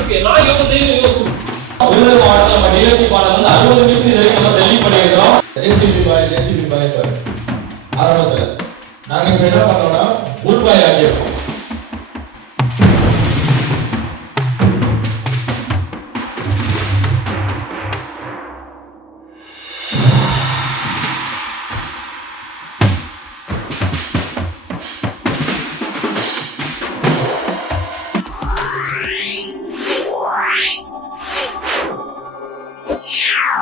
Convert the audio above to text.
இருக்கு. நான் எவ்வளவு தைரியம் யோசிச்சு விருதுநகர் மாவட்டத்தில் நம்ம டீலர்ஷிப் ஆனது வந்து 60 மிஷின் இது வரைக்கும் நம்ம செல்லிங் பண்ணியிருக்கிறோம். ஜேசிபி பாய் ஆரம்பத்தில் நாங்கள் இப்போ என்ன பண்ணோம்னா புல் பாய் ஆகியிருக்கோம். Yeah.